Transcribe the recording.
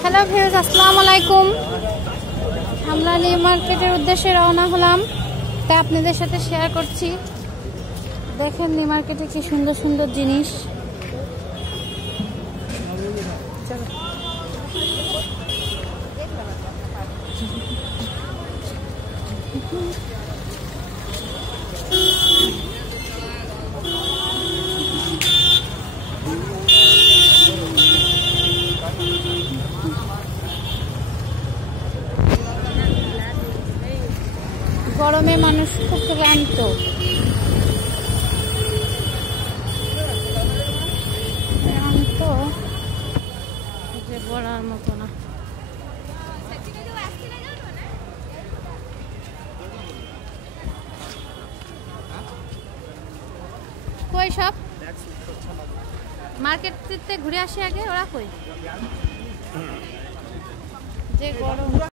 Hello viewers, আসসালামু আলাইকুম। আমরা নিউ মার্কেটের উদ্দেশ্যে রওনা হলাম, তাই আপনাদের সাথে শেয়ার করছি। দেখেন নিউ মার্কেটে কি সুন্দর সুন্দর জিনিস। গরমে মানুষ খুব ক্লান্ত। যে বলার মতো না। কই সব মার্কেট ঘুরে আসি আগে, ওরা কই যে গরম।